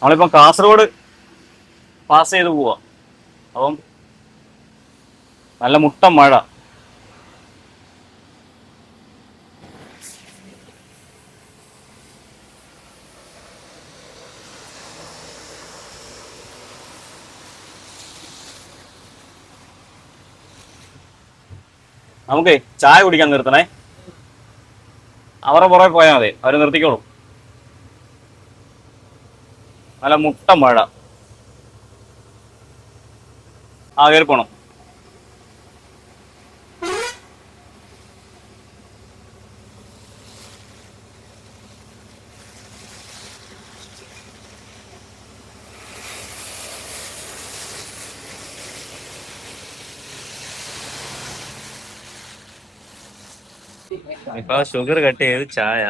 നമ്മളിപ്പം കാസർഗോഡ് പാസ് ചെയ്ത് പോവാ. അപ്പം നല്ല മുട്ട മഴ. നമുക്കേ ചായ കുടിക്കാൻ നിർത്തണേ. അവരുടെ പുറകെ പോയാൽ മതി, അവർ നിർത്തിക്കോളും. നല്ല മുട്ട മഴ. കയറി പോണം. ഇപ്പൊ ഷുഗർ കട്ട് ചെയ്ത് ചായ.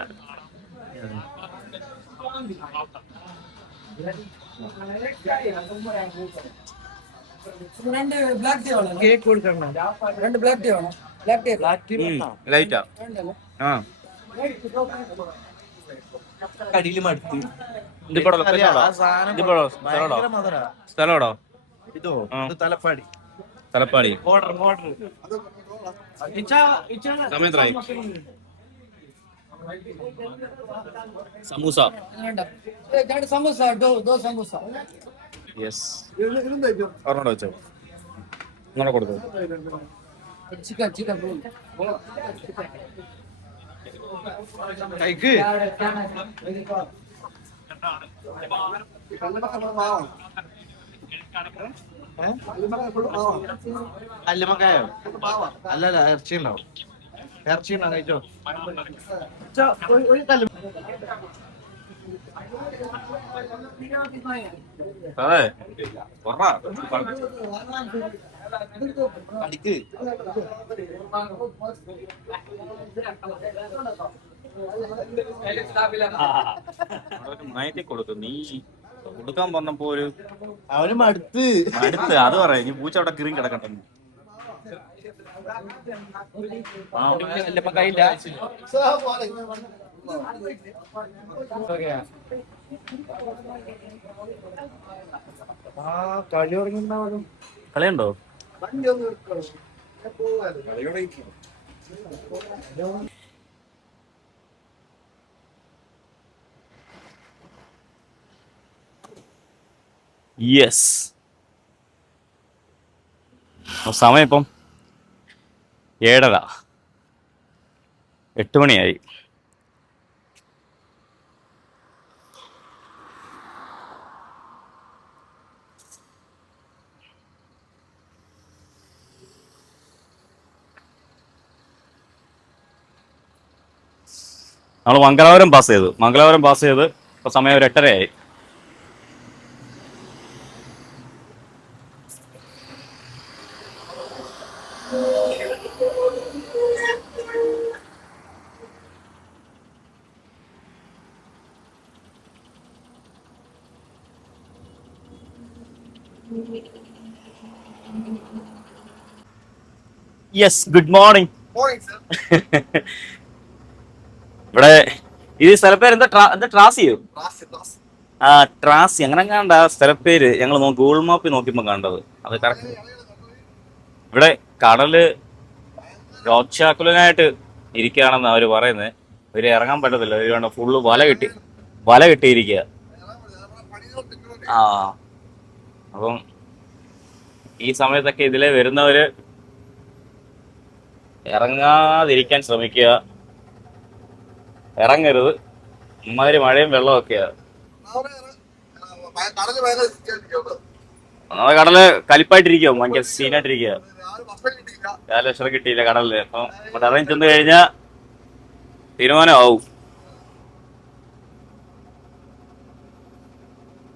രണ്ട് ബ്ലാക്ക് ടീ വേണം. കേക്ക് കൊടുക്കണം. രണ്ട് ബ്ലാക്ക് ടീ വേണം. Black tea. ബ്ലാക്ക് ടീ ലൈറ്റാ. കടിയില് മടുത്ത്. സ്ഥലോടോ? ഇതോ തലപ്പാടി. തലപ്പാടി. സമയത്തായി. സമൂസ. സമൂസ ദോ സമൂസ. യെസ്. ഒരെണ്ണം വെച്ചോ. ഇങ്ങനെ കൊടുത്തു. ചിക്കൻ കൈക്ക് അല്ലമക്കായോ? അല്ലല്ല, ഇറച്ചി ഉണ്ടാവും. ഇറച്ചി ഉണ്ടാവും, കഴിച്ചോ. അതെ അടിക്ക് നയത്തി കൊടുത്തു. നീ കൊടുക്കാൻ പറഞ്ഞപ്പോ ഒരു അവന് മടുത്ത് അത് പറയാ. നീ പൂച്ച അവിടെ കിറി കിടക്കട്ടെ. കളി തുടങ്ങിണ്ടാവും. കളിയുണ്ടോ? യെസ്. സമയം ഇപ്പം 7:30, 8 മണിയായി. നമ്മൾ മംഗലാപുരം പാസ് ചെയ്ത് ഇപ്പൊ സമയം ഒരു 8:30 ആയി. Yes, good morning. ഇവിടെ ഇത് സ്ഥലപ്പേര് എന്താ ട്രാസിയോ? ട്രാസി അങ്ങനെ കണ്ട സ്ഥലപ്പേര് ഞങ്ങൾ ഗൂഗിൾ മാപ്പിൽ നോക്കിയപ്പോ കണ്ടത്. അത് കറക്റ്റ്. ഇവിടെ കടല് രോക്ഷാകുലനായിട്ട് ഇരിക്കുകയാണെന്ന് അവര് പറയുന്നത്. ഇവര് ഇറങ്ങാൻ പറ്റത്തില്ല. ഇവര് വേണ്ട ഫുള്ള് വല കെട്ടിയിരിക്കുക. അപ്പം ഈ സമയത്തൊക്കെ ഇതിലെ വരുന്നവര് ഇറങ്ങാതിരിക്കാൻ ശ്രമിക്കുക. ഇറങ്ങരുത്. ഇമ്മാതിരി മഴയും വെള്ളമൊക്കെയാ. കടല് കലിപ്പായിട്ടിരിക്കുക, ഭയങ്കര സീനായിട്ടിരിക്കുക. ലക്ഷണം കിട്ടിയില്ല കടലില്. അപ്പം ഇവിടെ ഇറങ്ങി ചെന്ന് കഴിഞ്ഞാ തീരുമാനമാവും.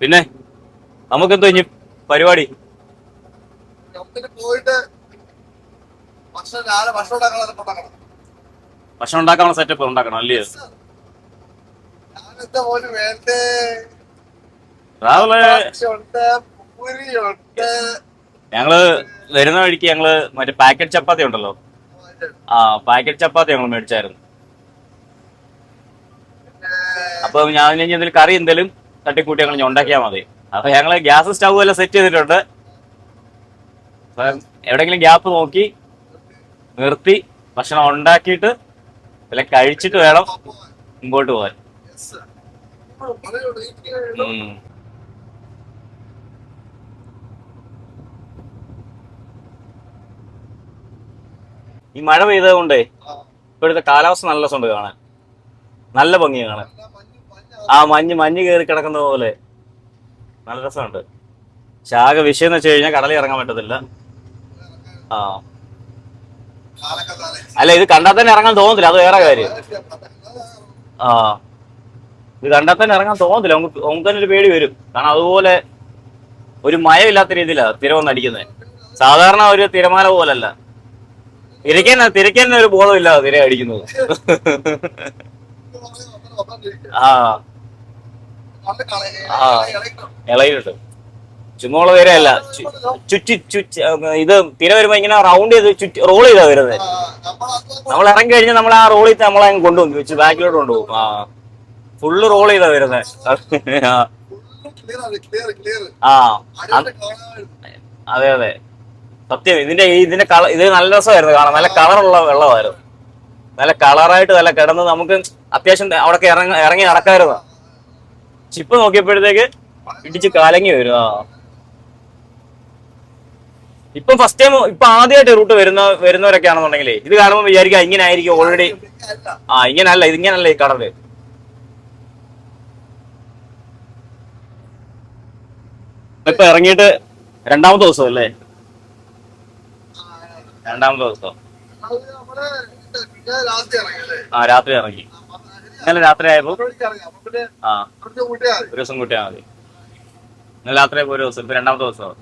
പിന്നെ നമുക്കെന്തോ ഇനി പരിപാടി? ഭക്ഷണം ഉണ്ടാക്കാനുള്ള സെറ്റപ്പ് ഉണ്ടാക്കണം അല്ലേ? രാവിലെ ഞങ്ങള് വരുന്ന വഴിക്ക് മറ്റേ പാക്കറ്റ് ചപ്പാത്തി ഉണ്ടല്ലോ, പാക്കറ്റ് ചപ്പാത്തി ഞങ്ങൾ മേടിച്ചായിരുന്നു. അപ്പൊ ഞാൻ എന്തെങ്കിലും കറി എന്തേലും തട്ടിക്കൂട്ടി ഞങ്ങൾ ഉണ്ടാക്കിയാൽ മതി. അപ്പൊ ഞങ്ങള് ഗ്യാസ് സ്റ്റൗ എല്ലാം സെറ്റ് ചെയ്തിട്ടുണ്ട്. അപ്പം എവിടെയെങ്കിലും ഗ്യാപ്പ് നോക്കി നിർത്തി ഭക്ഷണം ഉണ്ടാക്കിയിട്ട് എല്ലാം കഴിച്ചിട്ട് വേണം മുമ്പോട്ട് പോകാൻ. ഈ മഴ പെയ്തത് കൊണ്ടേ ഇപ്പോഴത്തെ കാലാവസ്ഥ നല്ല രസമുണ്ട് കാണാൻ, നല്ല ഭംഗിയാണ് കാണാൻ. ആ മഞ്ഞ് കയറി കിടക്കുന്ന പോലെ നല്ല രസമുണ്ട്. പക്ഷെ ആകെ വിഷയം എന്ന് വെച്ച് കഴിഞ്ഞാൽ കടലിൽ ഇറങ്ങാൻ പറ്റത്തില്ല. ആ അല്ല, ഇത് കണ്ടാൽ തന്നെ ഇറങ്ങാൻ തോന്നത്തില്ല, അത് വേറെ കാര്യം. ആ ഇത് കണ്ടാൽ തന്നെ ഇറങ്ങാൻ തോന്നത്തില്ല, നമുക്ക് തന്നെ ഒരു പേടി വരും. കാരണം അതുപോലെ ഒരു മയമില്ലാത്ത രീതിയിലാണ് തിര വന്ന് അടിക്കുന്നത്. സാധാരണ ഒരു തിരമാല പോലല്ല, തിരക്കാൻ ഒരു ബോധമില്ല തിര അടിക്കുന്നത്. ആ ആ ഇളയിലുണ്ട്. ചുമ്മുള്ള തിരയല്ല, ഇത് തിര വരുമ്പോ ഇങ്ങനെ റൗണ്ട് ചെയ്ത് റോൾ ചെയ്താ വരുന്നത്. നമ്മൾ ഇറങ്ങി കഴിഞ്ഞാൽ നമ്മൾ ആ റോളിൽ നമ്മളെ കൊണ്ടുപോകും, വെച്ച് ബാക്കിലോട്ട് കൊണ്ടുപോകും. ആ ഫുള്ള് റോൾ ചെയ്താ വരുന്നത്. ആ അതെ അതെ സത്യം. ഇതിന്റെ കളർ ഇത് നല്ല രസമായിരുന്നു കാണാൻ, നല്ല കളറുള്ള വെള്ളമായിരുന്നു, നല്ല കളറായിട്ട് നല്ല കിടന്ന് നമുക്ക് അത്യാവശ്യം അവിടൊക്കെ ഇറങ്ങി നടക്കായിരുന്നു. ചിപ്പ് നോക്കിയപ്പോഴത്തേക്ക് ഇടിച്ച് കലങ്ങി വരും. ആ ഇപ്പം ഫസ്റ്റ് ടൈം ഇപ്പൊ ആദ്യമായിട്ട് റൂട്ട് വരുന്നവരൊക്കെ ആണെന്നുണ്ടെങ്കിലേ ഇത് കാണുമ്പോൾ വിചാരിക്കുക ഇങ്ങനെ ആയിരിക്കും ഓൾറെഡി. ആ ഇങ്ങനല്ല, ഇതിങ്ങനല്ല ഈ കടല്. ഇപ്പൊ ഇറങ്ങിയിട്ട് രണ്ടാമത്തെ ദിവസം അല്ലേ? രണ്ടാമത്തെ ദിവസം. ആ രാത്രി ഇറങ്ങി. ഇന്നലെ രാത്രി ആയപ്പോ ആ ഒരു ദിവസം കൂട്ടിയാൽ മതി. ഇന്നലെ രാത്രി ആയപ്പോ ഒരു ദിവസം, ഇപ്പൊ രണ്ടാമത്തെ ദിവസം.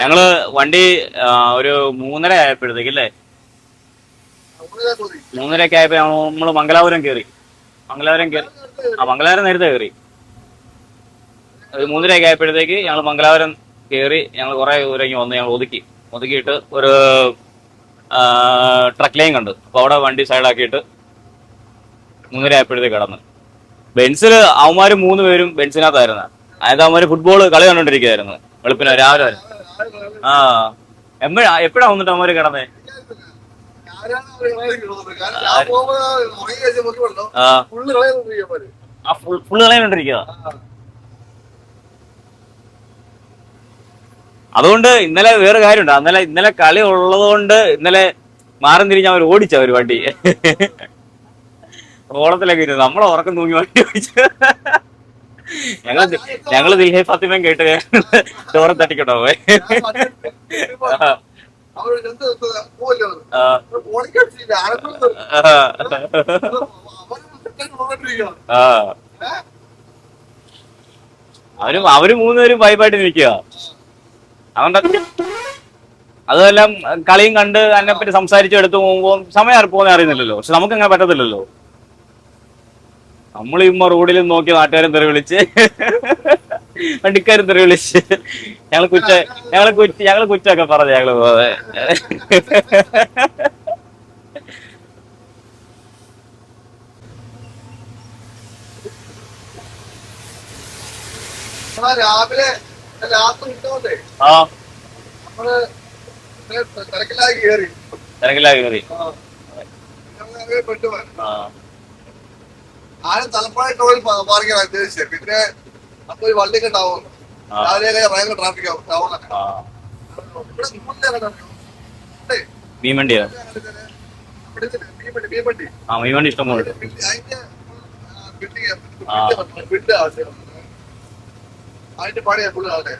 ഞങ്ങള് വണ്ടി ഒരു 3:30 ആയപ്പോഴത്തേക്ക് അല്ലേ, 3:30 ആയപ്പോ നമ്മള് മംഗലാപുരം കയറി. മംഗലാപുരം നേരത്തെ കയറി. ഒരു 3:30 ആയപ്പോഴത്തേക്ക് ഞങ്ങൾ മംഗലാപുരം കയറി. ഞങ്ങൾ കുറെ ദൂരം വന്ന് ഞങ്ങൾ ഒതുക്കിയിട്ട് ഒരു ട്രക്ക് ലൈൻ കണ്ടു. അപ്പൊ അവിടെ വണ്ടി സൈഡാക്കിയിട്ട് 3:30 ആയപ്പോഴത്തേക്ക് കിടന്ന്. ബെൻസിൽ അവന്മാര് 3 പേരും ബെൻസിനകത്തായിരുന്നു. അതായത് അവന്മാര് ഫുട്ബോൾ കളി കണ്ടോണ്ടിരിക്കുകയായിരുന്നു വെളുപ്പിന് രാവിലെ. ആ എപ്പോഴാ വന്നിട്ട് അവന്മാര് കിടന്നേ? ഫുള്ള് കളയാണ്ടിരിക്കുക. അതുകൊണ്ട് ഇന്നലെ വേറെ കാര്യമുണ്ട്. ഇന്നലെ കളി ഉള്ളത് കൊണ്ട് ഇന്നലെ മാറി തിരിഞ്ഞ് അവർ ഓടിച്ചവര് വണ്ടി ഓളത്തിലൊക്കെ ഇരുന്നു. നമ്മളെ ഉറക്കം തൂങ്ങി വണ്ടി ഓടിച്ചു. ഞങ്ങള് ദിൽഹേ ഫാത്തിമയും കേട്ട് ചോറ് തട്ടിക്കട്ടോ പോയി. അവര് 3 പേരും വൈബായിട്ട് നിൽക്കുക. അതുകൊണ്ട് അതെല്ലാം കളിയും കണ്ട് അതിനെപ്പറ്റി സംസാരിച്ച് എടുത്തു പോകുമ്പോൾ സമയം പോകുന്ന അറിയുന്നില്ലല്ലോ. പക്ഷെ നമുക്ക് അങ്ങനെ പറ്റത്തില്ലല്ലോ. നമ്മൾ ഇമ്മ റോഡിലും നോക്കി നാട്ടുകാരും തെറി വിളിച്ച് വണ്ടിക്കാരും തെറി വിളിച്ച് ഞങ്ങള് കുറ്റൊക്കെ പറഞ്ഞ് ഞങ്ങള് പോവാതെ. രാവിലെ ആ തിരക്കിലായി കയറി. ആരും തലപ്പാടി ടോളിൽ പാർക്കാൻ ഉദ്ദേശിച്ചത്. പിന്നെ അപ്പൊ ഒരു വള്ളിയൊക്കെ ഉണ്ടാവും. രാവിലെ ഭയങ്കര ട്രാഫിക് ആവും ടൗണൊക്കെ. മീൻവണ്ടിയോ? മീൻവണ്ടി ഇഷ്ടംപോലെ. അതിന്റെ പണിയാ ഫുള്ള് ആളുടെ.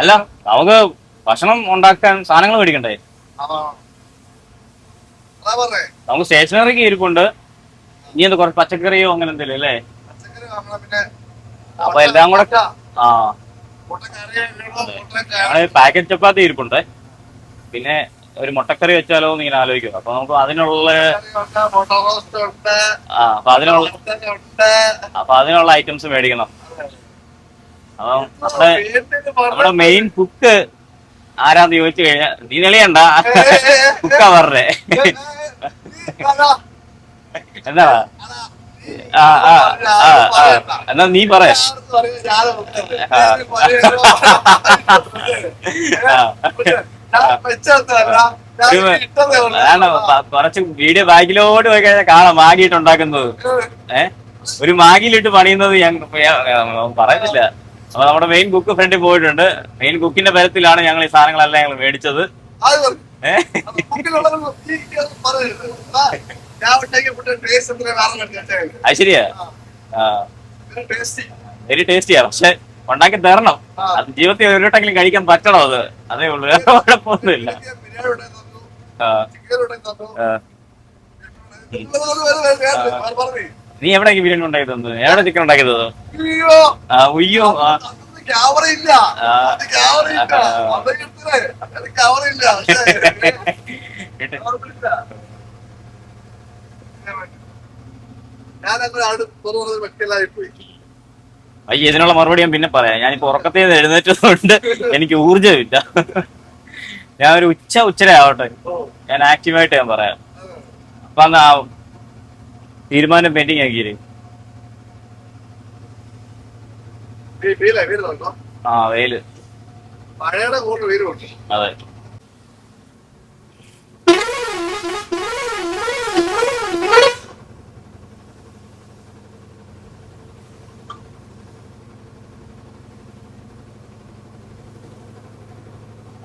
അല്ല നമുക്ക് ഭക്ഷണം ഉണ്ടാക്കാൻ സാധനങ്ങൾ മേടിക്കണ്ടേ? നമുക്ക് സ്റ്റേഷനറിക്ക് ഇരിപ്പുണ്ട്. ഇനി എന്താ കുറച്ച് പച്ചക്കറിയോ അങ്ങനെ എന്തെങ്കിലും അല്ലേ? അപ്പൊ എല്ലാം കൂടെ പാക്കറ്റ് ചപ്പാത്തി ഇരിപ്പുണ്ട്. പിന്നെ ഒരു മുട്ടക്കറി വെച്ചാലോ എന്ന് ഇങ്ങനെ ആലോചിക്കും. അപ്പൊ നമുക്ക് അതിനുള്ള ഐറ്റംസ് മേടിക്കണം. അപ്പം നമ്മുടെ മെയിൻ കുക്ക് ആരാന്ന് ചോദിച്ചു കഴിഞ്ഞാ നീ നെളിയണ്ട കുക്കാ പറഞ്ഞേ. എന്താ ആ ആ ആ ആ എന്നാ നീ പറ. അതാണ് കുറച്ച് വീഡിയോ ബാക്കിലോട്ട് പോയി കഴിഞ്ഞാൽ കാണാം മാഗിയിട്ട് ഉണ്ടാക്കുന്നത്. ഒരു മാഗിയിലിട്ട് പണിയുന്നത് ഞാൻ പറയത്തില്ല. അപ്പൊ നമ്മുടെ മെയിൻ കുക്ക് ഫ്രണ്ടിൽ പോയിട്ടുണ്ട്. മെയിൻ കുക്കിന്റെ ബലത്തിലാണ് ഞങ്ങൾ ഈ സാധനങ്ങളെല്ലാം ഞങ്ങൾ മേടിച്ചത്. അത് ശരിയാ, വെരി ടേസ്റ്റിയാ. പക്ഷെ ഉണ്ടാക്കി തരണം, അത് ജീവിതത്തിൽ ഒരു വട്ടെങ്കിലും കഴിക്കാൻ പറ്റണം. അത് അതേ ഉള്ളൂ, വേറെ കുഴപ്പമൊന്നുമില്ല. നീ എവിടെ ബിരിയാണി ഉണ്ടാക്കി തന്നത്? എവിടെ ചിക്കൻ ഉണ്ടാക്കി തന്നത്? ഉയ്യോ അയ്യ, ഇതിനുള്ള മറുപടി ഞാൻ പിന്നെ പറയാം. ഞാനിപ്പോ ഉറക്കത്തിൽ എഴുന്നേറ്റതുകൊണ്ട് എനിക്ക് ഊർജ്ജമില്ല. ഞാൻ ഒരു ഉച്ചര ആവട്ടെ, ഞാൻ ആക്റ്റീവായിട്ട് ഞാൻ പറയാം. അപ്പൊ അന്ന് തീരുമാനം പെൻഡിങ് ആക്കിയില്ലേ? ആ വെയില്, അതെ.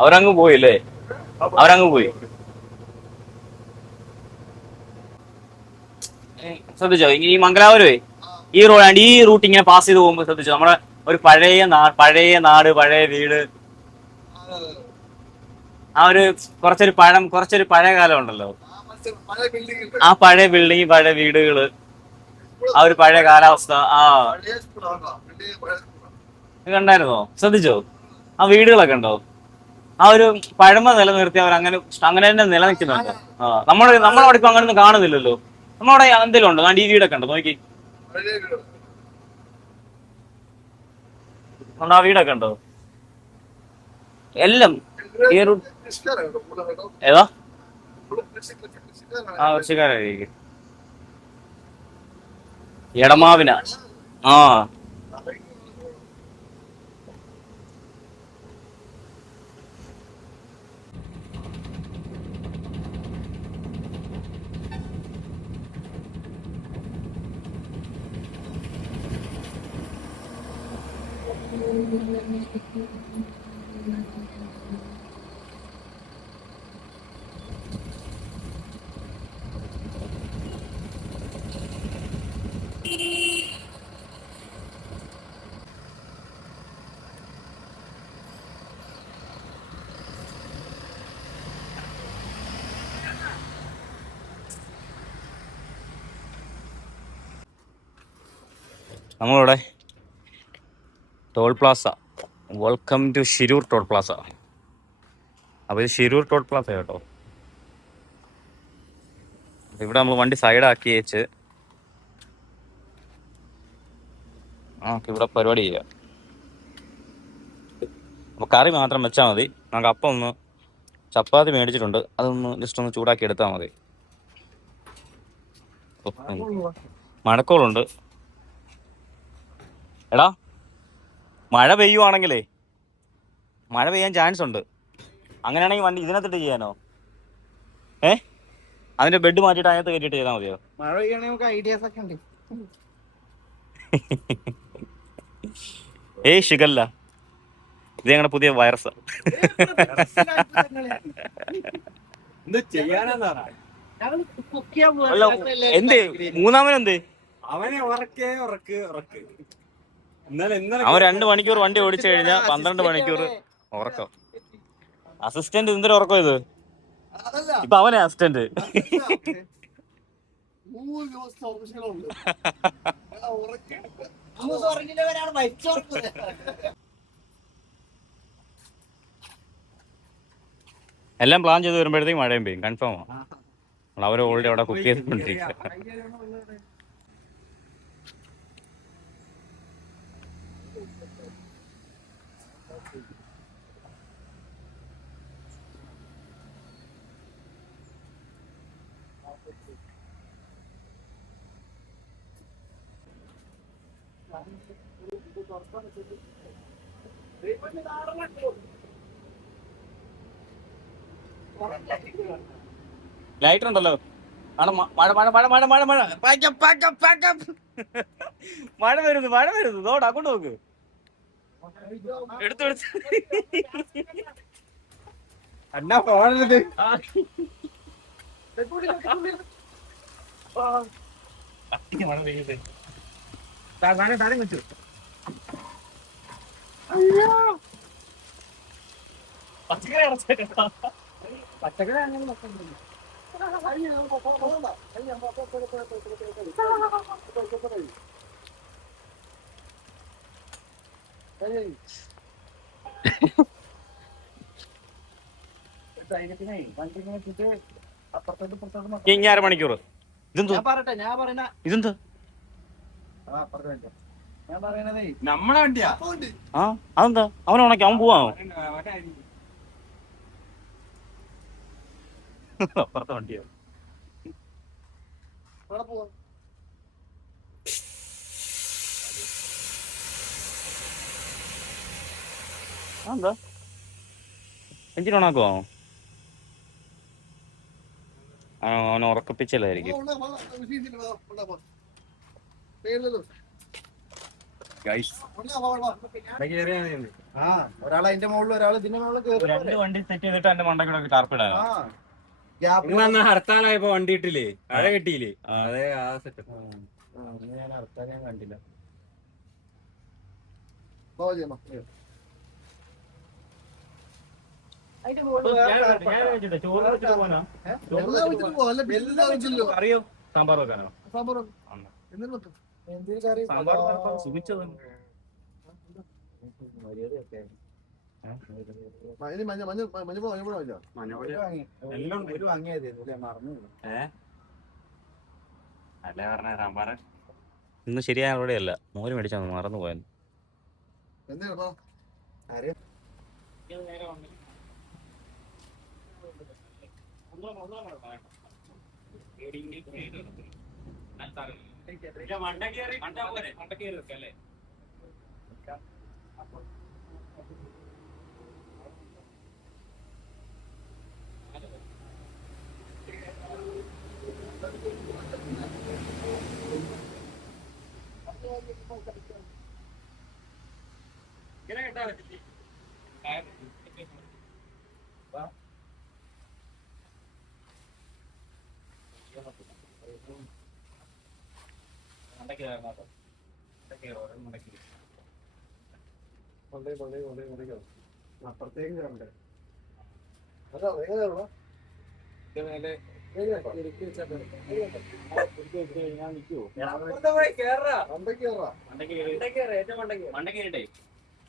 അവരങ്ങ് പോയില്ലേ? അവരങ്ങ് പോയി. ശ്രദ്ധിച്ചോ, ഈ മംഗലാപുരമേ ഈ റൂട്ട് ഇങ്ങനെ പാസ് ചെയ്ത് പോകുമ്പോ ശ്രദ്ധിച്ചോ, നമ്മുടെ ഒരു പഴയ നാട്, പഴയ വീട്, ആ ഒരു കുറച്ചൊരു പഴയ കാലം ഉണ്ടല്ലോ. ആ പഴയ ബിൽഡിങ്, പഴയ വീടുകള്, ആ ഒരു പഴയ കാലാവസ്ഥ. കണ്ടായിരുന്നോ? ശ്രദ്ധിച്ചോ? ആ വീടുകളൊക്കെ ഉണ്ടോ? ആ ഒരു പഴമ നിലനിർത്തി അവർ അങ്ങനെ തന്നെ നിലനിൽക്കുന്നുണ്ട്. നമ്മളവിടെ ഇപ്പൊ അങ്ങനൊന്നും കാണുന്നില്ലല്ലോ. നമ്മളവിടെ എന്തെങ്കിലും ഉണ്ടോ? ഈ വീടൊക്കെ ഉണ്ടോ? നോക്കി, ആ വീടൊക്കെ ഉണ്ടോ? എല്ലാം ഈ റൂട്ട് ഏതാ? ആ കൃഷിക്കാരായിരിക്കും. എടമാവിന. ആ നമ്മളിവിടെ toll plaza. Welcome to Shirur toll plaza. അപ്പോൾ ഇത് ഷിരൂർ ടോൾ പ്ലാസ കേട്ടോ. ഇവിടെ നമ്മൾ വണ്ടി സൈഡാക്കി വെച്ച് ഇവിടെ പരിപാടി ചെയ്യാം. അപ്പോൾ കറി മാത്രം വെച്ചാൽ മതി. നമുക്ക് അപ്പം ഒന്ന് ചപ്പാത്തി മേടിച്ചിട്ടുണ്ട്, അതൊന്ന് ജസ്റ്റ് ഒന്ന് ചൂടാക്കി എടുത്താൽ മതി. മഴക്കോളുണ്ട്. എടാ, മഴ പെയ്യുവാണെങ്കിലേ, മഴ പെയ്യാൻ ചാൻസ് ഉണ്ട്. അങ്ങനെയാണെങ്കിൽ വണ്ടി ഇതിനകത്തിട്ട് ചെയ്യാനോ? അതിന്റെ ബെഡ് മാറ്റിയിട്ട് അതിനകത്ത് കയറ്റിയിട്ട് ചെയ്താൽ മതിയോ? മഴ പെയ്യാണെങ്കിൽ നമുക്ക് ഐഡിയാസ് ഒക്കെ ഉണ്ട്. ഏയ് ഷിഗല്ല, ഇത് ഞങ്ങളുടെ പുതിയ വൈറസ്. എന്തേ മൂന്നാമനെന്തേ? അവനെ ഉറക്ക്. അവൻ 2 മണിക്കൂർ വണ്ടി ഓടിച്ചു കഴിഞ്ഞാൽ 12 മണിക്കൂർ ഉറക്കം. അസിസ്റ്റന്റ് എന്തൊരു ഉറക്കം ഇത്? ഇപ്പൊ അവനെ അസിസ്റ്റന്റ്. എല്ലാം പ്ലാൻ ചെയ്ത് വരുമ്പോഴത്തേക്ക് മഴയും പെയ്യും, കൺഫേം ആണ്. അവർ ഓൾറെഡി അവിടെ കുക്ക് ചെയ്തുകൊണ്ടിരിക്കുക. ലൈറ്റർ ഉണ്ടല്ലോ. ആണ് മഴ മഴ മഴ മഴ മഴ മഴ മഴ വരുന്നു മഴ വരുന്നു. നോട് അങ്ങോട്ട് നോക്ക്. എടുത്തു എന്നാ ഫോണിത് മഴ പെയ്യുന്നത്. താരം വെച്ചു. പച്ചക്കറി അടച്ചേക്കാ. പച്ചക്കറി അങ്ങനെ ഇനി 1/2 മണിക്കൂർ. ഇതെന്ത് ഞാൻ പറയണ ഇതെന്ത് ഞാൻ പറയണതേ നമ്മളെ വണ്ടിയാ. ആ അതെന്താ അവൻ ഉണക്കി അവൻ പോവാണോ? അപ്പുറത്തെ വണ്ടിയോ? എന്താ എഞ്ചിൻ ഓണാക്കുവോ? അവൻ ഉറക്കപ്പിച്ചല്ലായിരിക്കും. ഒരാൾ അതിന്റെ മുകളിൽ ഒരാൾ ഇതിന്റെ മുകളിൽ 2 വണ്ടി സെറ്റ് ചെയ്തിട്ട് എന്റെ മണ്ടക്കൂടെ ടാർപ്പിടാനോ? ഹർത്താലായപ്പോ വണ്ടി ഇട്ടില്ലേ, മഴ കെട്ടിയില്ലേ, അതെ ആ സെറ്റപ്പ്. ഞാൻ ഹർത്താൽ ഞാൻ കണ്ടില്ല. അറിയോ സാമ്പാർ വെക്കാനോ? സുഖിച്ചത് അല്ലേ പറഞ്ഞ സാമ്പാർ ഇന്ന് ശരിയായ അവിടെയല്ല. മോര് മേടിച്ചാ മറന്നു പോയെന്ന്. അപ്പുറത്തേക്ക് കയറണ്ടേ?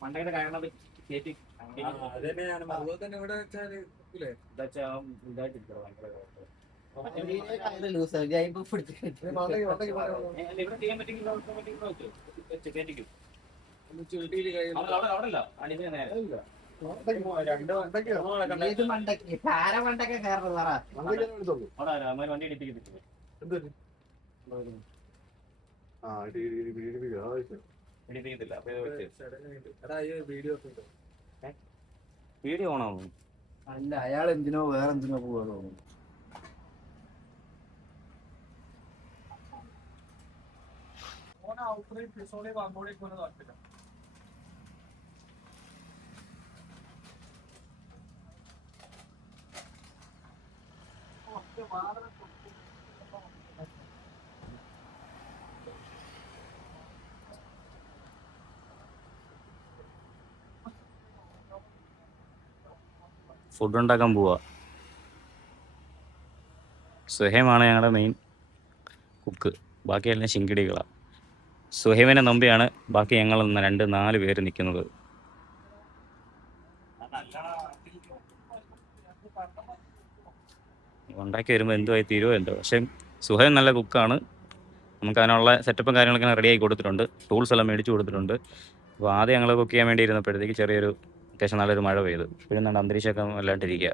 മണ്ടയുടെ കാരണം കേറ്റി ഇവിടെ വെച്ചാല് വണ്ടി ഇടിപ്പിക്കത്തില്ല. ഇടിപ്പിക്കത്തില്ല. വീഡിയോ ഓണാവും. അല്ല, അയാൾ എന്തിനോ വേറെന്തിനോ പോവാ തോന്നുന്നു. ഫുഡ് ഉണ്ടാക്കാൻ പോവാ. സുഹേമാണ് ഞങ്ങളുടെ മെയിൻ കുക്ക്. ബാക്കിയെല്ലാം ശിങ്കിടികളാണ്. സുഹേമിനെ നമ്പിയാണ് ബാക്കി ഞങ്ങൾ 2-4 പേര് നിൽക്കുന്നത്. ഉണ്ടാക്കി വരുമ്പോൾ എന്തുമായി തീരുമോ എന്തോ. പക്ഷേ സുഹേം നല്ല കുക്കാണ്. നമുക്ക് അതിനുള്ള സെറ്റപ്പും കാര്യങ്ങളൊക്കെ റെഡി ആക്കി കൊടുത്തിട്ടുണ്ട്. ടൂൾസ് എല്ലാം മേടിച്ച് കൊടുത്തിട്ടുണ്ട്. അപ്പോൾ ആദ്യം ഞങ്ങൾ കുക്ക് ചെയ്യാൻ വേണ്ടി ഇരുന്നപ്പോഴത്തേക്ക് ചെറിയൊരു അത്യാവശ്യം നല്ലൊരു മഴ പെയ്തു. പിന്നെ അന്തരീക്ഷമൊക്കെ വല്ലാണ്ടിരിക്കുക.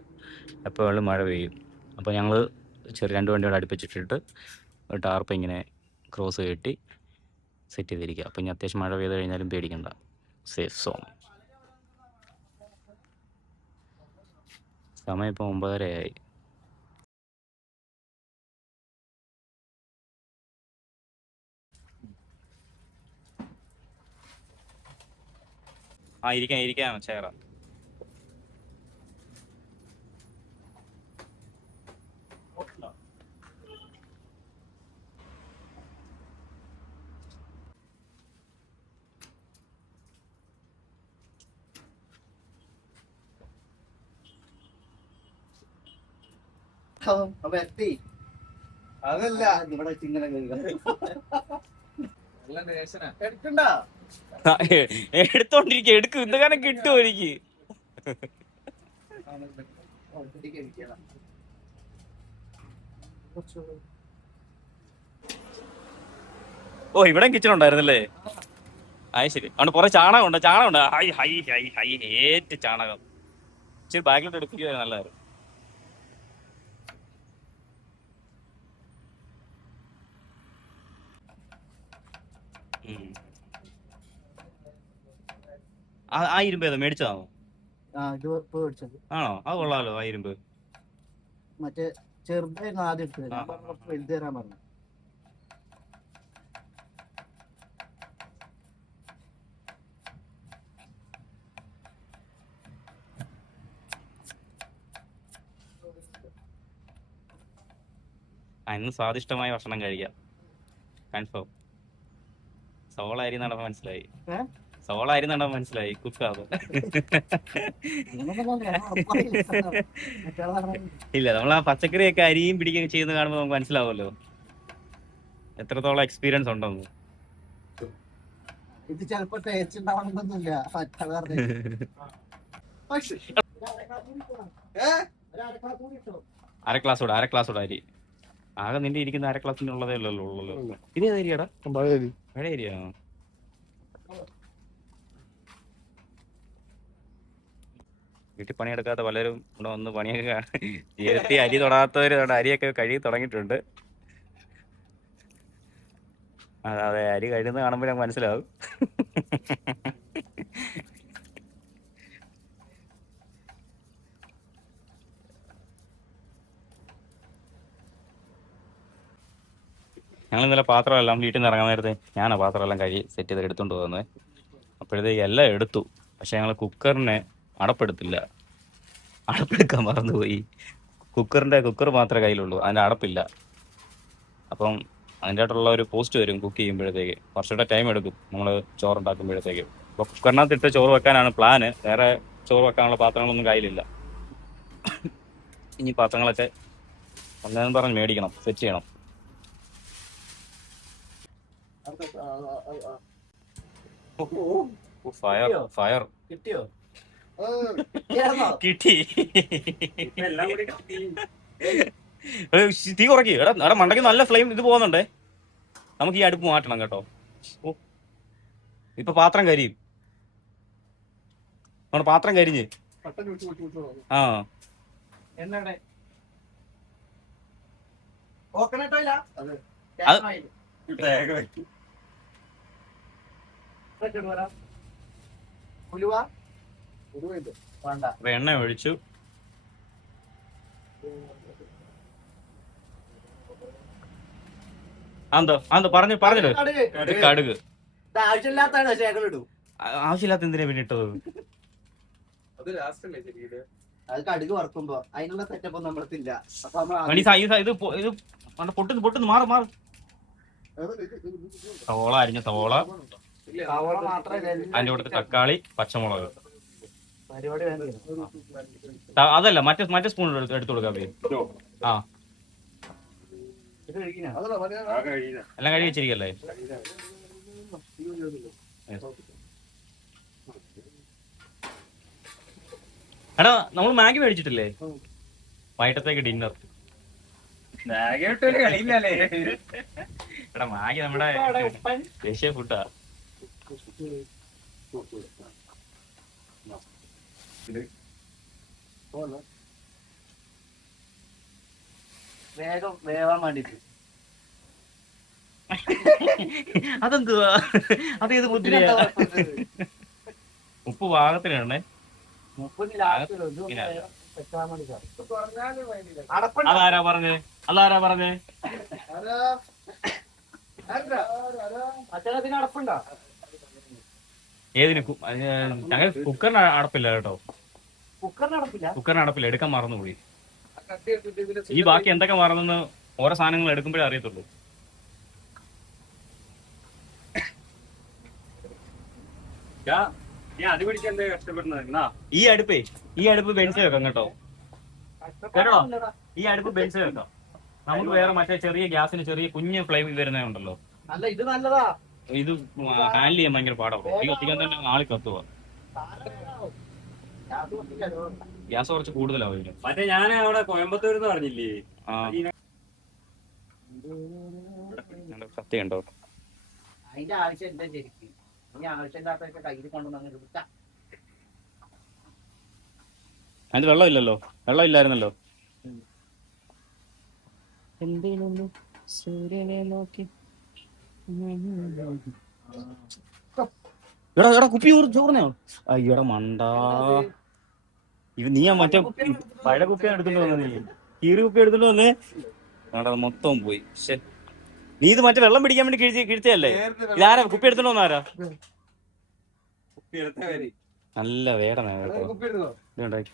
എപ്പോൾ വേണമെങ്കിലും മഴ പെയ്യും. അപ്പോൾ ഞങ്ങൾ ചെറിയ 2 വണ്ടിയോടെ അടുപ്പിച്ചിട്ടിട്ട് ഒരു ടാർപ്പ് ഇങ്ങനെ ക്രോസ് കെട്ടി സെറ്റ് ചെയ്തിരിക്കുക. അപ്പോൾ ഇനി അത്യാവശ്യം മഴ പെയ്ത് കഴിഞ്ഞാലും പേടിക്കണ്ട, സേഫ് സോൺ. സമയം ഇപ്പോൾ 9:30 ആയി. ഇരിക്കാം ചേറാ. അപ്പൊ എത്തി. അതല്ല ഇവിടെ ചിങ്ങനെ എടുക്കണ്ട. എടുത്തോണ്ടിരിക്കുക, എടുക്കും. ഇന്നുകാലം കിട്ടുമോ എനിക്ക്? ഓ, ഇവിടെ കിച്ചൺ ഉണ്ടായിരുന്നല്ലേ? അത് ശരി. അവിടെ കുറെ ചാണകം ഉണ്ട്. ഹൈ ഹൈ ഹൈ ഹൈ ഏറ്റ് ചാണകം. ഇച്ചിരി ബാക്കിലോട്ട് എടുക്കുക നല്ലതായിരുന്നു. ആ ഇരുമ്പ് ഏതാ മേടിച്ചതാണോ? ആണോ? അത് കൊള്ളാലോ ആ ഇരുമ്പ്. മറ്റേ ചെറുതായിരുന്നു ആദ്യം എടുത്തത്. വലുത് തരാൻ പറഞ്ഞു. ഇന്ന് സ്വാദിഷ്ടമായ ഭക്ഷണം കഴിക്കാം. കൺഫേം. സവോള അരി നടന്ന് മനസ്സിലായി. കുക്കാവ് ഇല്ല, നമ്മൾ ആ പച്ചക്കറിയൊക്കെ അരിയും പിടിക്കുകയൊക്കെ ചെയ്യുന്ന കാണുമ്പോൾ നമുക്ക് മനസ്സിലാവുമല്ലോ എത്രത്തോളം എക്സ്പീരിയൻസ് ഉണ്ടെന്ന്. ഇത് ചിലപ്പോ ടേസ്റ്റ് ഉണ്ടാവണമെന്നൊന്നുമില്ല. അര ഗ്ലാസ് അരി. ആകെ നിന്റെ ഇരിക്കുന്ന അര ഗ്ലാസിനുള്ളതേ ഉള്ളല്ലോ. ഇത് ഏത് അരിയാടാ? പഴയ അരിയാണോ? വീട്ടിൽ പണിയെടുക്കാത്ത പലരും ഇവിടെ വന്ന് പണിയൊക്കെ ജീവിതത്തിൽ അരി തൊടാത്തവർ അരിയൊക്കെ കഴുകി തുടങ്ങിയിട്ടുണ്ട്. അതെ, അരി കഴുകുന്നത് കാണുമ്പോൾ ഞങ്ങൾക്ക് മനസ്സിലാവും. ഞങ്ങൾ ഇന്നലെ പാത്രമെല്ലാം വീട്ടിൽ നിന്ന് ഇറങ്ങാൻ നേരത്തെ ഞാനാ പാത്രമെല്ലാം കഴുകി സെറ്റ് ചെയ്ത് എടുത്തുകൊണ്ട് പോകുന്നത്. അപ്പോഴത്തേക്ക് എല്ലാം എടുത്തു. പക്ഷെ ഞങ്ങൾ കുക്കറിനെ അടപ്പെടുക്കാൻ മറന്നുപോയി. കുക്കർ മാത്രമേ കയ്യിലുള്ളൂ, അതിൻ്റെ അടപ്പില്ല. അപ്പം അതിൻ്റെ ആയിട്ടുള്ള ഒരു പോസ്റ്റ് വരും കുക്ക് ചെയ്യുമ്പോഴത്തേക്ക്. കുറച്ചുകൂടെ ടൈം എടുക്കും നമ്മൾ ചോറുണ്ടാക്കുമ്പോഴത്തേക്ക്. അപ്പോൾ കുക്കറിനകത്തിട്ട് ചോറ് വെക്കാനാണ് പ്ലാന്. വേറെ ചോറ് വെക്കാനുള്ള പാത്രങ്ങളൊന്നും കയ്യിലില്ല. ഇനി പാത്രങ്ങളൊക്കെ ഒന്നേന്ന് പറഞ്ഞ് മേടിക്കണം, സെറ്റ് ചെയ്യണം. ഫയർ കിട്ടിയോ? കിട്ടി. തീ കുറയ്ക്ക്. എടാ മണ്ടയ്ക്ക് നല്ല ഫ്ലെയിം ഇത് പോകുന്നുണ്ടേ. നമുക്ക് ഈ അടുപ്പ് മാറ്റണം കേട്ടോ. ഓ, ഇപ്പൊ പാത്രം കരിയും. നമ്മുടെ പാത്രം കരിഞ്ഞ്. ആ എണ്ണ ഒഴിച്ചു. പറഞ്ഞിട്ട് കടുക്. ആവശ്യമില്ലാത്ത എന്തിനാ പിന്നെ ഇട്ടത്? അത് കടുക് വറക്കുമ്പോ അതിനുള്ള സെറ്റപ്പ് നമ്മളില്ല. ഇത് പൊട്ടുന്നു. മാറും. സവോള അരിഞ്ഞ സവോള, അതിന്റെ കൂടെ തക്കാളി, പച്ചമുളക്. അതല്ല, മറ്റേ സ്പൂൺ എടുത്തു കൊടുക്കാം. ആ, എല്ലാം കഴുകി വെച്ചിരിക്കല്ലേ? എടാ, നമ്മൾ മാഗി മേടിച്ചിട്ടില്ലേ വൈകിട്ടത്തേക്ക് ഡിന്നർ? എടാ, മാഗി നമ്മുടെ ദേശീയ ഫുഡാ. വേഗം വേവാൻ വേണ്ടിട്ട്. അതെന്തുവാ? അതേത് ബുദ്ധിയാ? ഉപ്പ് പാകത്തിനാണേ. അതാരാ പറഞ്ഞേ? അതാരാ പറഞ്ഞേ? അടപ്പുണ്ടോ? ഏതിന്? ഞങ്ങൾ കുക്കറിന് അടപ്പില്ല കേട്ടോ. കുക്കറിന് അടപ്പില്ല, എടുക്കാൻ മറന്നുപോയി. ഈ ബാക്കി എന്തൊക്കെ മറന്നെന്ന് ഓരോ സാധനങ്ങൾ എടുക്കുമ്പോഴേ അറിയത്തുള്ളൂ. ഈ അടുപ്പ് ബെൻസ് വെക്കാം കേട്ടോ. കേട്ടോ, ഈ അടുപ്പ് ബെൻസ് വെക്കാം. നമുക്ക് വേറെ മറ്റേ ചെറിയ ഗ്യാസിന് ചെറിയ കുഞ്ഞ് ഫ്ലെയിം വരുന്നുണ്ടല്ലോ. അല്ല, ഇത് നല്ലതാ. ഇത് ഹാൻഡിൽ ചെയ്യാൻ ഭയങ്കര പാടാവും. ഈ കത്തിക്കാൻ തന്നെ ആളി കത്തുക. ഗ്യാസ് കുറച്ച് കൂടുതലാവും. മറ്റേ ഞാൻ അവിടെ കോയമ്പത്തൂർ പറഞ്ഞില്ലേ, കത്തി ഉണ്ടോ? അതിന്റെ ആവശ്യം എന്താ ശരിക്കും? ഇനി ആവശ്യമില്ലാത്തൊക്കെ കയ്യിൽ കൊണ്ടുവന്ന് എടുക്കാം. അതിന് വെള്ളമില്ലല്ലോ, വെള്ളമില്ലായിരുന്നല്ലോ. സൂര്യനെ നോക്കി എടാ കുപ്പി ചോർന്നോ? അയ്യടാ മണ്ടാ, ഇത് നീ മറ്റേ പഴയ കുപ്പിയാണ് എടുത്തോണ്ട് വന്നത്. നീ കീറി കുപ്പി എടുത്തോണ്ട് വന്നേ. മൊത്തം പോയി. നീ ഇത് മറ്റേ വെള്ളം പിടിക്കാൻ വേണ്ടി കിഴിച്ചല്ലേ? ഇതാരാ കുപ്പി എടുത്തോണ്ട് വന്നാരാ? നല്ല വേടന കേട്ടോ.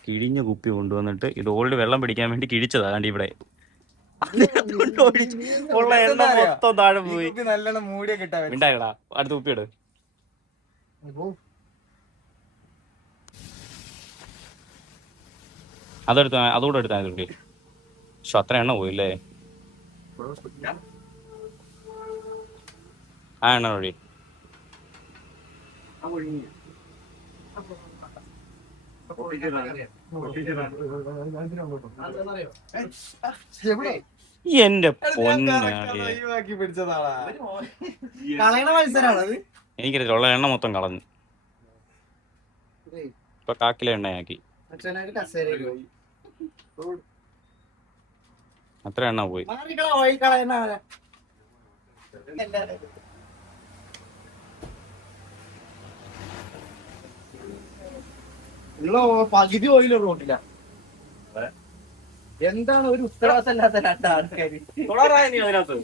കിഴിഞ്ഞ കുപ്പി കൊണ്ടുവന്നിട്ട് ഇത് ഓൾറെഡി വെള്ളം പിടിക്കാൻ വേണ്ടി കിഴിച്ചതാ. കണ്ടി ഇവിടെ ഉള്ള എണ്ണ മൊത്തം താഴെ പോയി. നല്ലോണം മൂടിയൊക്കെ ഇട്ടാ ഉണ്ടായിടാ. അടുത്ത കുപ്പി ഇട്. അതോടെ എടുത്താ കുപ്പി. പക്ഷെ അത്ര എണ്ണ പോയില്ലേ? ആ എണ്ണ വഴി എന്റെ പൊന്നാളിയെ, എനിക്കറിയില്ല. ഉള്ള എണ്ണ മൊത്തം കളഞ്ഞു. ഇപ്പൊ കാക്കിലെ എണ്ണയാക്കി. അത്ര എണ്ണ പോയി. പകുതി ഓയില് റോട്ടില്ല. എന്താണ് ഒരു ഉത്തരവാദിത്തമില്ലാത്ത രണ്ടാൾക്കാര് അതിനകത്ത്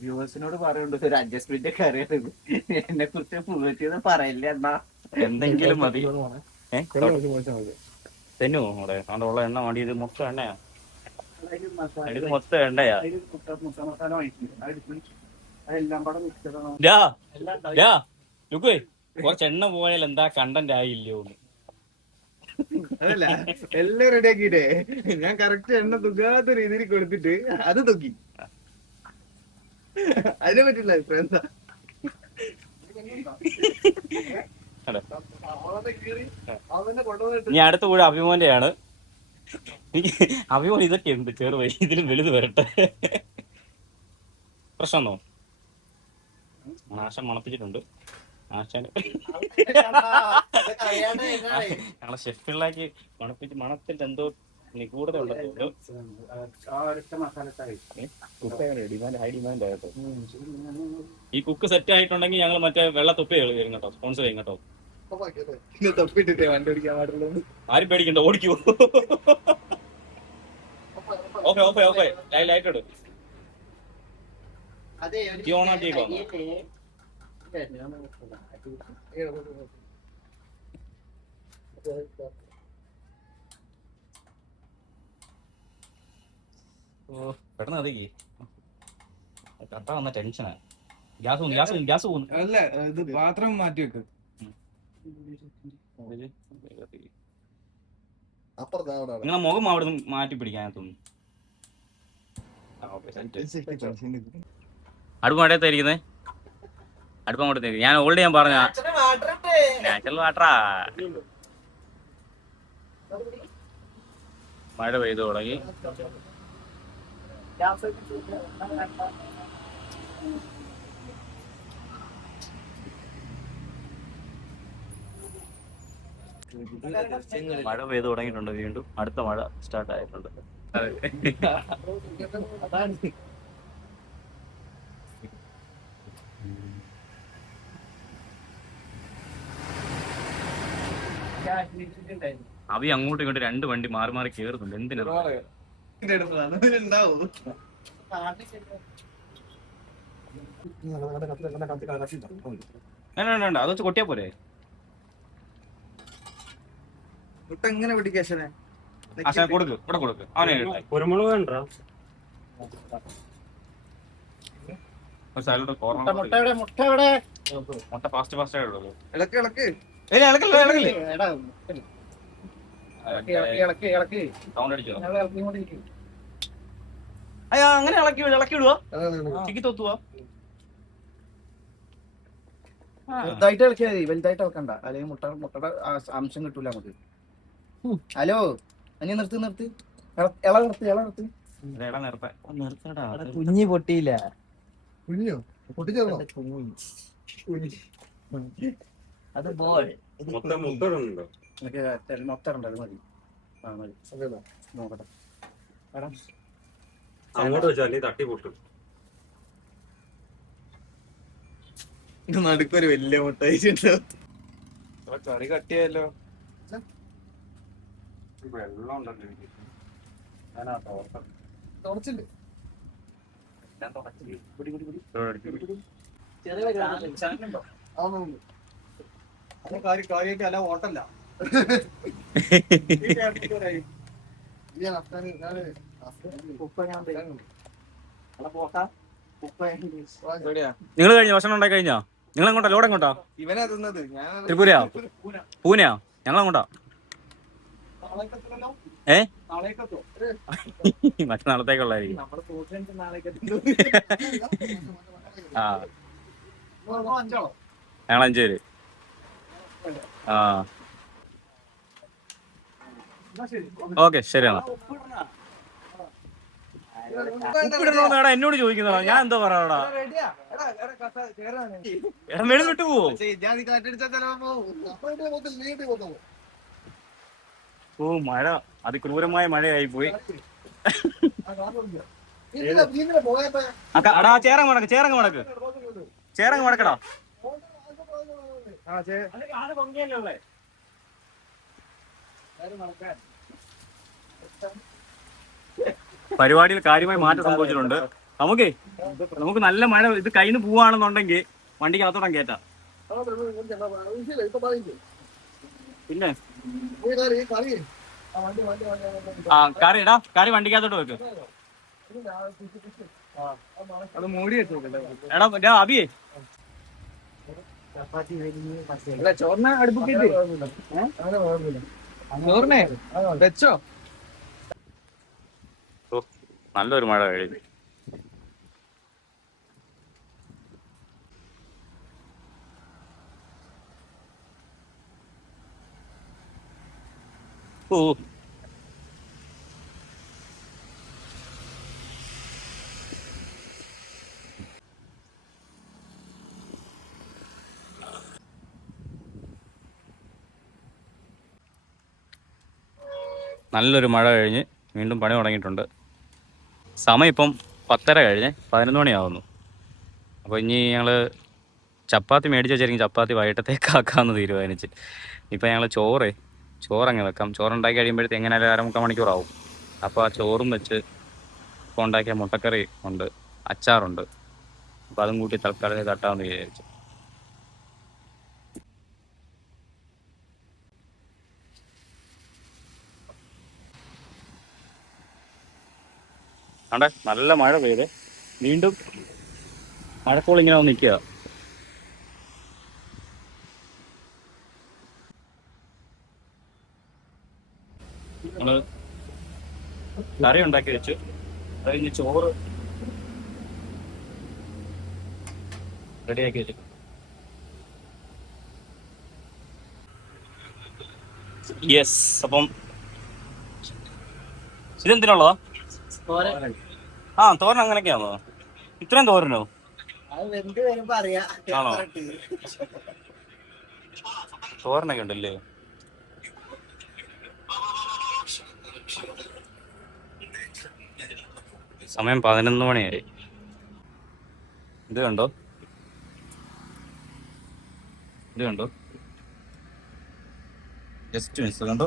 വ്യൂവേഴ്സിനോട് പറയുന്നുണ്ട്, ഒരു അഡ്ജസ്റ്റ്മെന്റ് ഒക്കെ അറിയരുത്. എന്നെ കുറിച്ച് പുകഴ്ത്തിയത് പറയില്ല എന്നാ. എന്തെങ്കിലും മതി. തെന്നു അവിടെ ഉള്ള എണ്ണ വേണ്ടി. ഇത് മൊത്തം എണ്ണയാ. ഇത് മൊത്തം എണ്ണയാ. കുറച്ച് എണ്ണ പോയാൽ എന്താ കണ്ടന്റ് ആയില്ലോ? അതല്ല, എല്ലാം റെഡി ആക്കിട്ടേ ഞാൻ കറക്റ്റ് എണ്ണ തുകാത്ത രീതിയിൽ കൊടുത്തിട്ട് അത് തുക്കി. അതിനെ പറ്റില്ല എന്താ ഇനി അടുത്ത കൂടെ അഭിമോന്റെയാണ്. അഭിമോൻ ഇതൊക്കെ ഉണ്ട് ചെറുവ, ഇതിലും വലുത് വരട്ടെ. പ്രശ്നമോ? ആശാൻ മണപ്പിച്ചിട്ടുണ്ട്. ആശാൻ ഞങ്ങളെ ഷെഫിള്ളാക്കി മണപ്പിച്ച് മണത്തിന്റെ എന്തോ നിഗൂഢത ഉണ്ടെന്ന്. ഈ കുക്ക് സെറ്റ് ആയിട്ടുണ്ടെങ്കിൽ ഞങ്ങൾ മറ്റേ വെള്ള തൊപ്പി വരും കേട്ടോ. സ്പോൺസർ ചെയ്യും കേട്ടോ. തൊപ്പിട്ടിട്ടേ വണ്ടി ഓടിക്കാൻ പാടുള്ളൂ. ആരും പേടിക്കണ്ട, ഓടിക്കൂ. ഓക്കെ ഓക്കെ ഓക്കെ, ലൈറ്റ് ഇട്. പെട്ടെന്ന് അതേക്ക് കറക്റ്റാ വന്ന ടെൻഷനാ. ഗ്യാസ് പോകുന്നു. അല്ല, ഇത് പാത്രം മാറ്റി വെക്ക്. നിങ്ങളെ മുഖം അവിടെ നിന്ന് മാറ്റി പിടിക്കാൻ തോന്നുന്നു. അടുപ്പ് മടയത്തായിരിക്കുന്നേ. അടുപ്പം അങ്ങോട്ട് ഞാൻ ഓൾഡ് ഞാൻ പറഞ്ഞ നാച്ചുറൽ വാട്ടറാ. മഴ പെയ്തു തുടങ്ങി. മഴ പെയ്ത് തുടങ്ങിയിട്ടുണ്ട്, വീണ്ടും അടുത്ത മഴ സ്റ്റാർട്ട് ആയിട്ടുണ്ട്. അവി അങ്ങോട്ടും ഇങ്ങോട്ടും 2 വണ്ടി മാറി മാറി കേറുന്നുണ്ട്. എന്തിനാ? അത് വെച്ച് കൊട്ടിയാ പോരെ? എങ്ങനെ പിടിക്കാശനെ കൊടുക്ക്, ഇവിടെ കൊടുക്ക്. അവനെ കുരുമുളക് വേണ്ട. മുട്ട ഫാസ്റ്റ് ഫാസ്റ്റ് ആയിട്ടുള്ളൂ. ഇളക്ക് ഇളക്ക് സൗണ്ട് അടിച്ചോ? അയ്യോ, അങ്ങനെ ഇളക്കി വിടുവാ, ചിക്കി തൊത്തുവാ. വലുതായിട്ട് ഇളക്കിയാൽ മതി, വലുതായിട്ട് ഇളക്കണ്ട, അല്ലെങ്കിൽ മുട്ടയുടെ അംശം കിട്ടൂല നമുക്ക്. ഹലോ, അനി നിർത്തി ഇള നിർത്ത്. കുഞ്ഞി പൊട്ടിയില്ല. കുഞ്ഞോ പൊട്ടിച്ചോ? അത് ബോൾ മുട്ട മൊത്തം അത് മതി. നോക്കട്ടെ, അങ്ങോട്ട് വെച്ചാൽ തട്ടി പൊട്ടും. നടുക്കൊരു വലിയ മുട്ട കറി കട്ടിയല്ലോ. വെള്ളം ഉണ്ടല്ലോ എനിക്ക്. തുടച്ചില്ലേ? കാര്യമായിട്ട് അല്ല ഓട്ടല്ല. നിങ്ങൾ കഴിഞ്ഞോ? ഭക്ഷണം ഉണ്ടായി കഴിഞ്ഞോ? നിങ്ങൾ എങ്ങോട്ടാ? ലോഡ് എങ്ങോട്ടാ? ഇവനാ തിന്നത്. ത്രിപുരയാ? പൂനെയാ? ഞങ്ങളെങ്ങോട്ടാ? മറ്റന്നാളത്തേക്കുള്ളായിരിക്കും. ഞങ്ങൾ 5 പേര്. ഓക്കെ, ശരിയാണ്. ഉപ്പിടണോന്ന് എടാ എന്നോട് ചോദിക്കുന്നതാ, ഞാൻ എന്താ പറയാടാ? എടാ മേളിൽ വിട്ടു പോവോ? ഓ, മഴ അതിക്രൂരമായ മഴയായി പോയി. അടാ, ചേറങ്ങ് മടക്കടാ. പരിപാടിയിൽ കാര്യമായി മാറ്റം സംഭവിച്ചിട്ടുണ്ട്. നമുക്ക് നല്ല മഴ ഇത് കയ്യിൽ നിന്ന് പോവാണെന്നുണ്ടെങ്കിൽ വണ്ടിക്ക് അകത്തോളം കയറ്റാം. പിന്നെ കറി വണ്ടിക്കകത്തോട്ട് വെക്ക്. എടാ അബിയേ, ചോറിനെ അടുപ്പിച്ചിട്ട് ചോറിനെ വെച്ചോ. നല്ലൊരു മഴ കഴിഞ്ഞു. ഓ, നല്ലൊരു മഴ കഴിഞ്ഞ് വീണ്ടും പണി തുടങ്ങിയിട്ടുണ്ട്. സമയം ഇപ്പം 10:30 കഴിഞ്ഞ് 11 മണിയാവുന്നു. അപ്പോൾ ഇനി ഞങ്ങൾ ചപ്പാത്തി മേടിച്ച് വെച്ചായിരിക്കും ചപ്പാത്തി വൈകിട്ടത്തേക്കാക്കാമെന്ന് തീരുമാനിച്ച്. ഇപ്പം ഞങ്ങൾ ചോറങ്ങ് വെക്കാം. ചോറുണ്ടാക്കി കഴിയുമ്പോഴത്തേക്ക് എങ്ങനെയായാലും 1/4 മണിക്കൂറാവും. അപ്പോൾ ആ ചോറും വെച്ച് ഇപ്പോൾ ഉണ്ടാക്കിയ മുട്ടക്കറി ഉണ്ട്, അച്ചാറുണ്ട്. അപ്പോൾ അതും കൂട്ടി തൽക്കാലം തട്ടാമെന്ന് വിചാരിച്ചു. അവിടെ നല്ല മഴ പെയ്ത് വീണ്ടും മഴക്കോൾ ഇങ്ങനെ വന്ന് നിൽക്കുക. നമ്മൾ കറി ഉണ്ടാക്കി വെച്ചു. അത് കഴിഞ്ഞ് ചോറ് റെഡിയാക്കി വെച്ചു. യെസ്. അപ്പം ഇതെന്തിനുള്ളതാ? തോരൻ അങ്ങനെയൊക്കെയാണോ? ഇത്രയും തോരനോ? ആണോ? തോരനൊക്കെ ഉണ്ടല്ലേ? സമയം 11 മണിയായി. ഇത് കണ്ടോ, ജസ്റ്റ് മിസ് കണ്ടോ.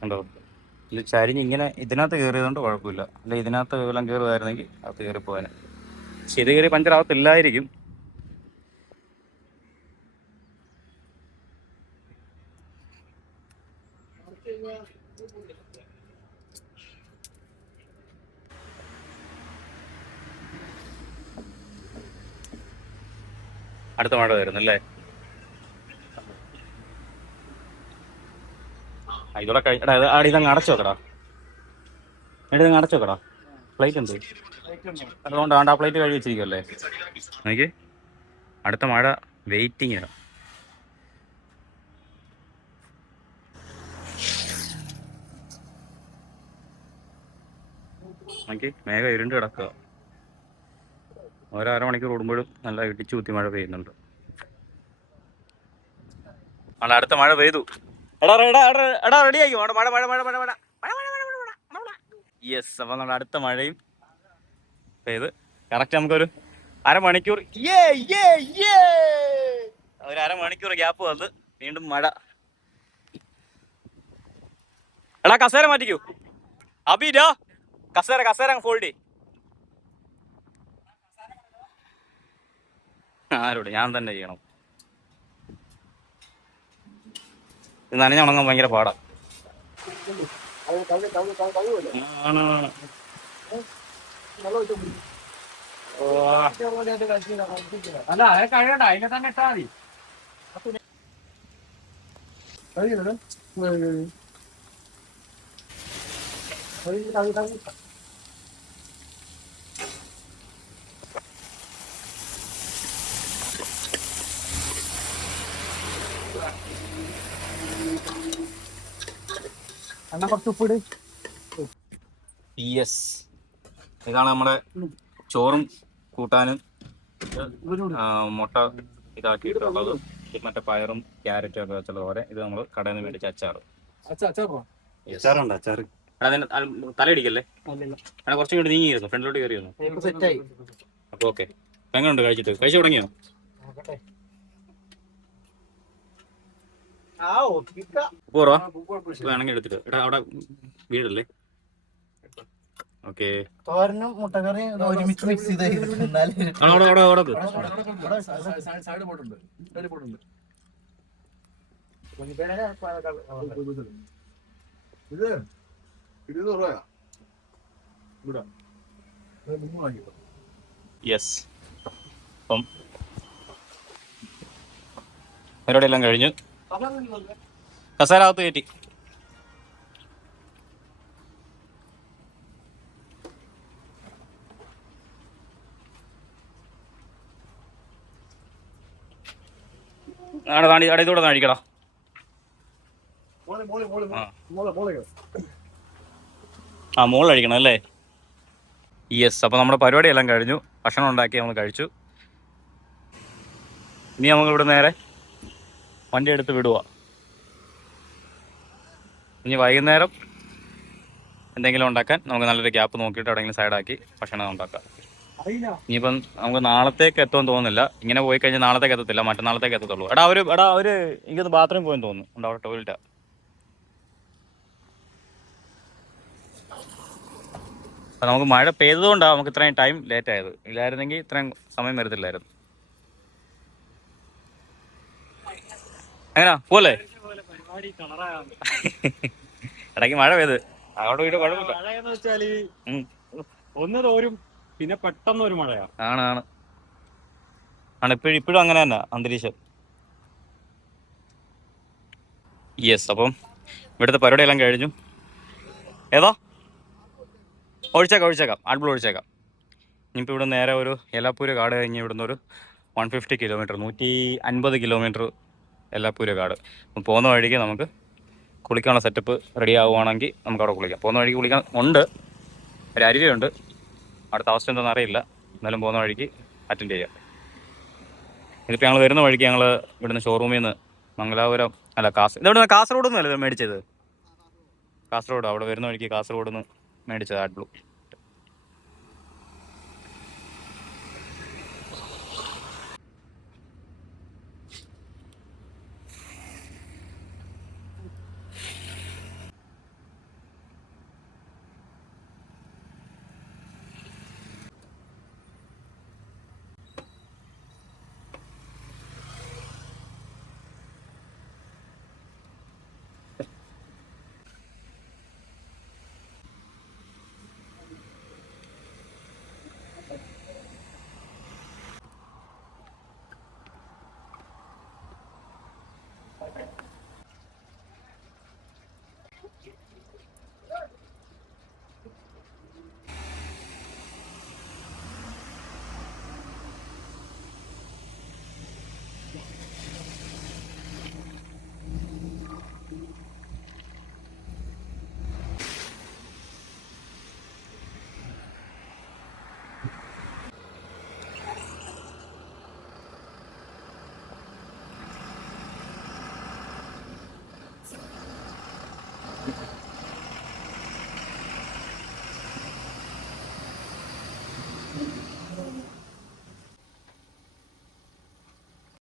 കണ്ടോ, ഇത് ചരിഞ്ഞ് ഇങ്ങനെ ഇതിനകത്ത് കയറിയതുകൊണ്ട് കുഴപ്പമില്ല. അല്ല ഇതിനകത്ത് വെള്ളം കയറുമായിരുന്നെങ്കിൽ അത് കയറി പോകാൻ. പക്ഷെ ഇത് കയറി പഞ്ചറാവത്തില്ലായിരിക്കും. അടുത്ത മഴ വരുന്നല്ലേ. ഇതോടെ കഴിടാ, ഇതങ്ങ് അടച്ചു വെക്കടാ, ഇതങ്ങ് അടച്ചു വെക്കടാ. പ്ലേറ്റ് ഉണ്ട് അതുകൊണ്ട് ആ പ്ലേറ്റ് കഴുകി വെച്ചിരിക്കുമല്ലേ. എനിക്ക് അടുത്ത മഴ വെയിറ്റിംഗ് ആണ്. എനിക്ക് മേഘം ഇരുണ്ട് കിടക്കുക. ഓരോ അരമണിക്കൂർ കൂടുമ്പോഴും നല്ല ഇടിച്ചു കുത്തി മഴ പെയ്യുന്നുണ്ട്. അവിടെ അടുത്ത മഴ പെയ്തു. എടാ റെഡി ആയിക്കോ. മഴ മഴ മഴ മഴ മഴ യെസ്. അപ്പം നമ്മുടെ അടുത്ത മഴയും പെയ്ത് കറക്റ്റ് നമുക്കൊരു അരമണിക്കൂർ ഒരു അരമണിക്കൂർ ഗ്യാപ്പ് വന്ന് വീണ്ടും മഴ. എടാ കസേര മാറ്റിക്കൂ. അബിരാ കസേര ഫോൾഡ്. ആരോട്, ഞാൻ തന്നെ ചെയ്യണം. ഇത് നനഞ്ഞുണങ്ങാൻ ഭയങ്കര പാടാ. അല്ല അത് കഴിയണ്ട, അതിനെ തന്നെ ഇട്ടാ മതി. എന്നാ കുറച്ച് ഉപ്പിട്. യെസ്, ഇതാണ് നമ്മുടെ ചോറും കൂട്ടാനും മുട്ട ഇതാക്കിയിട്ടുള്ളത്. മറ്റേ പയറും ക്യാരറ്റും ഒക്കെ വെച്ചുള്ള പോലെ. ഇത് നമ്മൾ കടയിൽ നിന്ന് മേടിച്ച അച്ചാറ്. അതിന് തലയിടിക്കല്ലേ. അങ്ങനെ കുറച്ചും കൂടി നീങ്ങിയിരുന്നു, ഫ്രണ്ടിലോട്ട് കയറിയിരുന്നു. അപ്പൊ ഓക്കെ, എങ്ങനെയുണ്ട് കഴിച്ചു തുടങ്ങിയോ? പോറാ വേണമെങ്കിൽ എടുത്തിട്ട്. എടാ അവിടെ വീടല്ലേ. ഓക്കെ, തോരനും മുട്ടക്കറിയും ഒരുമിച്ച് മിക്സ് ചെയ്ത് യെസ്. അപ്പം പരിപാടി എല്ലാം കഴിഞ്ഞ് കസേരകത്ത് കയറ്റി. ഇതൂടെ കഴിക്കടാ. മോളിൽ കഴിക്കണം അല്ലേ. യെസ്. അപ്പോൾ നമ്മുടെ പരിപാടിയെല്ലാം കഴിഞ്ഞു, ഭക്ഷണം ഉണ്ടാക്കി നമ്മൾ കഴിച്ചു. ഇനി നമുക്ക് ഇവിടെ നേരെ വണ്ടി എടുത്ത് വിടുക. ഇനി വൈകുന്നേരം എന്തെങ്കിലും ഉണ്ടാക്കാൻ നമുക്ക് നല്ലൊരു ഗ്യാപ്പ് നോക്കിയിട്ട് എവിടെയെങ്കിലും സൈഡാക്കി ഭക്ഷണം ഉണ്ടാക്കാം. ഇനിയിപ്പം നമുക്ക് നാളത്തേക്ക് എത്തുമെന്ന് തോന്നുന്നില്ല. ഇങ്ങനെ പോയി കഴിഞ്ഞാൽ നാളത്തേക്ക് എത്തത്തില്ല, മറ്റന്നാളത്തേക്ക് എത്തത്തുള്ളൂ. എടാ അവര് എനിക്കൊന്ന് ബാത്റൂമിൽ പോയെന്ന് തോന്നുന്നു. ഉണ്ട് അവിടെ ടോയ്ലറ്റാ. അപ്പം നമുക്ക് മഴ പെയ്തതുകൊണ്ടാണ് നമുക്ക് ഇത്രയും ടൈം ലേറ്റ് ആയത്. ഇല്ലായിരുന്നെങ്കിൽ ഇത്രയും സമയം വരത്തില്ലായിരുന്നു. എങ്ങനാ പോലെ ഇടയ്ക്ക് മഴ പെയ്ത് അങ്ങോട്ട് വീട് കുഴപ്പമില്ല. മഴയെന്ന് വെച്ചാല് ഒന്ന് തോരും, പിന്നെ പെട്ടെന്ന് ഒരു മഴയാ. ആണ് ഇപ്പോഴും അങ്ങനെ തന്നെ അന്തരീക്ഷം. യെസ്. അപ്പം ഇവിടുത്തെ പരിപാടിയെല്ലാം കഴിഞ്ഞു. ഏതാ ഒഴിച്ചേക്കാം ആഡ്ബിൾ ഒഴിച്ചേക്കാം. ഇനിയിപ്പോൾ ഇവിടെ നേരെ ഒരു എലാപ്പൂര് കാട് കഴിഞ്ഞ് ഇവിടുന്ന് ഒരു 150 കിലോമീറ്റർ 150 കിലോമീറ്റർ എലാപ്പൂര് കാട്. അപ്പം പോകുന്ന വഴിക്ക് നമുക്ക് കുളിക്കാനുള്ള സെറ്റപ്പ് റെഡി ആവുകയാണെങ്കിൽ നമുക്ക് അവിടെ കുളിക്കാം. പോകുന്ന വഴിക്ക് കുളിക്കാൻ ഉണ്ട്, ഒരു അരുവിയുണ്ട്. അടുത്ത അവസ്ഥ എന്താണെന്ന് അറിയില്ല, എന്നാലും പോകുന്ന വഴിക്ക് അറ്റൻഡ് ചെയ്യാം. ഇതിപ്പോൾ ഞങ്ങൾ വരുന്ന വഴിക്ക് ഞങ്ങൾ ഇവിടുന്ന് ഷോറൂമിൽ നിന്ന് മംഗലാപുരം അല്ല ഇതെവിടെ കാസർഗോഡ് നിന്നല്ലേ മേടിച്ചത്? കാസർഗോഡ് അവിടെ വരുന്ന വഴിക്ക് കാസർഗോഡ് നിന്ന് മേടിച്ചത് ആഡ്ബ്ലൂ.